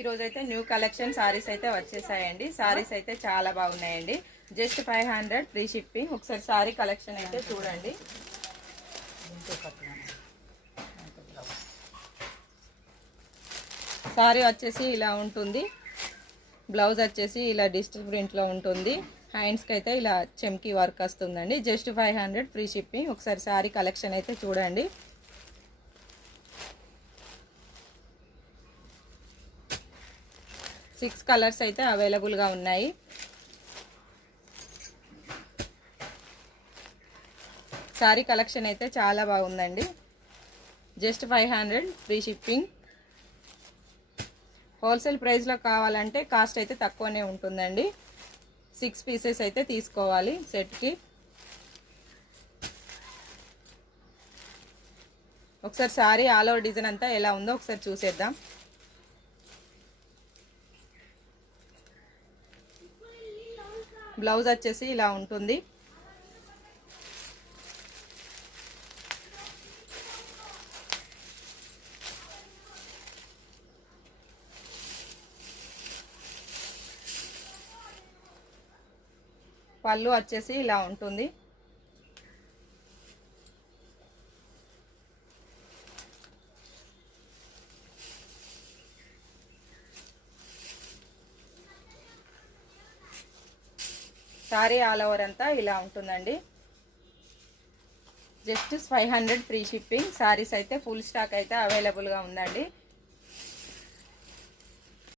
ఈరోజైతే new collection saris అయితే వచ్చేసాయండి. సారీస్ అయితే చాలా బాగున్నాయండి. Just 500 free shipping. ఒకసారి సారీ కలెక్షన్ అయితే చూడండి. సారీ వచ్చేసి ఇలా ఉంటుంది. బ్లౌజ్ వచ్చేసి ఇలా డిజిటల్ ప్రింట్లో ఉంటుంది. హ్యాండ్స్కి అయితే ఇలా చెమ్కీ వర్క్ వస్తుందండి. Just 500 free shipping. ఒకసారి సారీ కలెక్షన్ అయితే చూడండి. సిక్స్ కలర్స్ అయితే అవైలబుల్గా ఉన్నాయి. సారీ కలెక్షన్ అయితే చాలా బాగుందండి. Just 500 free shipping. హోల్సేల్ ప్రైస్లో కావాలంటే కాస్ట్ అయితే తక్కువనే ఉంటుందండి. 6 పీసెస్ అయితే తీసుకోవాలి సెట్కి. ఒకసారి సారీ ఆల్ ఓవర్ డిజైన్ అంతా ఎలా ఉందో ఒకసారి చూసేద్దాం. బ్లౌజ్ వచ్చేసి ఇలా ఉంటుంది. పళ్ళు వచ్చేసి ఇలా ఉంటుంది. సారీ ఆల్ ఓవర్ అంతా ఇలా ఉంటుందండి. Just 500 free shipping. సారీస్ అయితే ఫుల్ స్టాక్ అయితే అవైలబుల్గా ఉందండి.